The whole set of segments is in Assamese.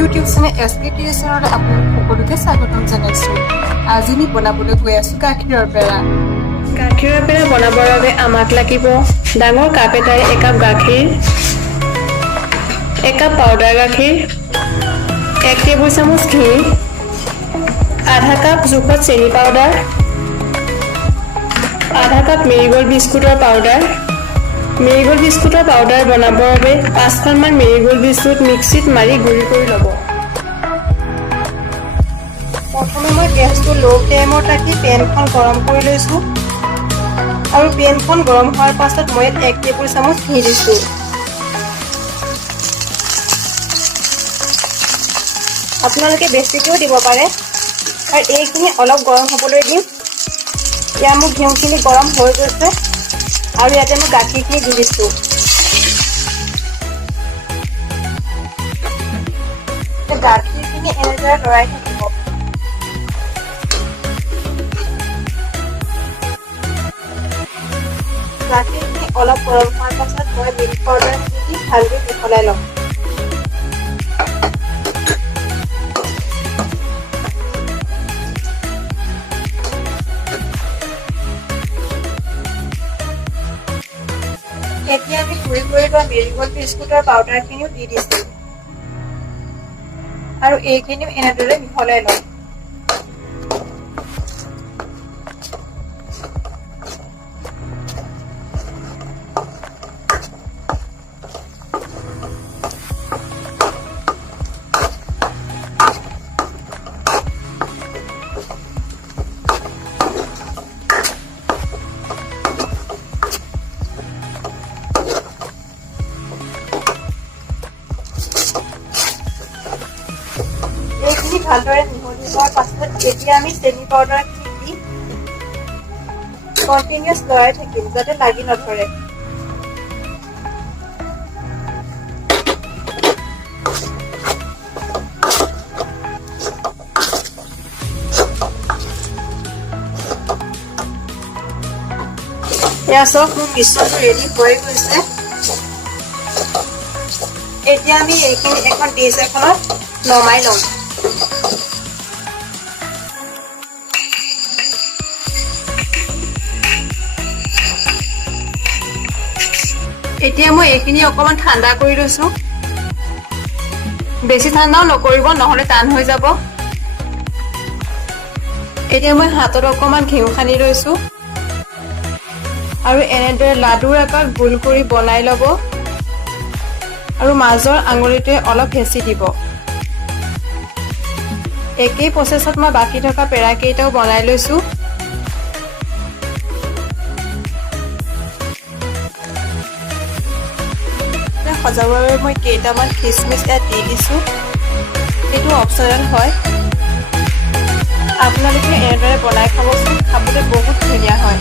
ইউটিউব চেনেল SP ক্ৰিয়েশ্যনলৈ আপোনালোক সকলোকে স্বাগতম জনাইছোঁ। আজি আমি বনাবলৈ গৈ আছোঁ গাখীৰৰ পেৰা। গাখীৰৰ পেৰা বনাবৰ বাবে আমাক লাগিব ডাঙৰ কাপ এটাৰে 1 কাপ গাখীৰ, 1 কাপ পাউডাৰ গাখীৰ, 1 টেবুল চামুচ ঘি, আধা কাপ জোখত চেনি পাউডাৰ, আধা কাপ মেৰিগোল্ড বিস্কুটৰ পাউডাৰ। মেৰিগোল্ড বিস্কুটৰ পাউডাৰ বনাবৰ বাবে 5খনমান মেৰিগোল্ড বিস্কুট মিক্সিত মাৰি গুড়ি কৰি ল'ব। প্ৰথমে মই গেছটো ল' ফ্লেমত ৰাখি পেনখন গৰম কৰি লৈছোঁ আৰু পেনখন গৰম হোৱাৰ পাছত মই 1 টেবুল চামুচ ঘি দিছোঁ। আপোনালোকে বেছিকৈও দিব পাৰে আৰু এইখিনি অলপ গৰম হ'বলৈ দিম। এতিয়া মোৰ ঘিউখিনি গৰম হৈ গৈছে আৰু ইয়াতে মই গাখীৰখিনি দি দিছোঁ। গাখীৰখিনি এনেদৰে লৰাই থাকিব। গাখীৰখিনি অলপ গৰম হোৱাৰ পাছত মই মিল্ক পাউডাৰখিনি দি ভালকৈ মিহলাই ল'ম। এতিয়া আমি গুড়ি কৰি লোৱা মেৰিগোল্ড বিস্কুটৰ পাউডাৰখিনিও দি দিছোঁ আৰু এইখিনিও এনেদৰে মিহলাই ল'ম। এইখিনি ভালদৰে মিহলি হোৱাৰ পাছত এতিয়া আমি চেনি পাউডাৰখিনি দি কণ্টিনিউছ লৰাই থাকিম যাতে লাগি নধৰে। এয়া চব মোৰ মিশ্ৰণটো ৰেডি হৈ গৈছে। এতিয়া আমি এইখিনি এখন ডিছ এখনত নমাই ল'ম। এতিয়া মই এইখিনি অকণমান ঠাণ্ডা কৰি লৈছোঁ। বেছি ঠাণ্ডাও নকৰিব নহ'লে টান হৈ যাব। এতিয়া মই হাতত অকণমান ঘিউ সানি লৈছোঁ আৰু এনেদৰে লাডুৰ আকাৰত গোল কৰি বনাই ল'ব আৰু মাজৰ আঙুলিটোৱে অলপ হেঁচি দিব। একেই প্ৰচেছত মই বাকী থকা পেৰাকেইটাও বনাই লৈছোঁ। সজাবৰ বাবে মই কেইটামান খিচমিচ ইয়াত দি দিছোঁ। এইটো অপচনেল হয়, আপোনালোকে এনেদৰে বনাই খাবচোন, খাবলৈ বহুত ধুনীয়া হয়।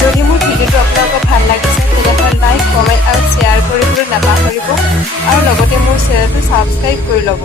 যদি মোৰ ভিডিঅ'টো আপোনালোকৰ ভাল লাগিছে তেনেহ'লে লাইক, কমেণ্ট আৰু শ্বেয়াৰ কৰিবলৈ নাপাহৰিব আৰু লগতে মোৰ চেনেলটো ছাবস্ক্ৰাইব কৰি ল'ব।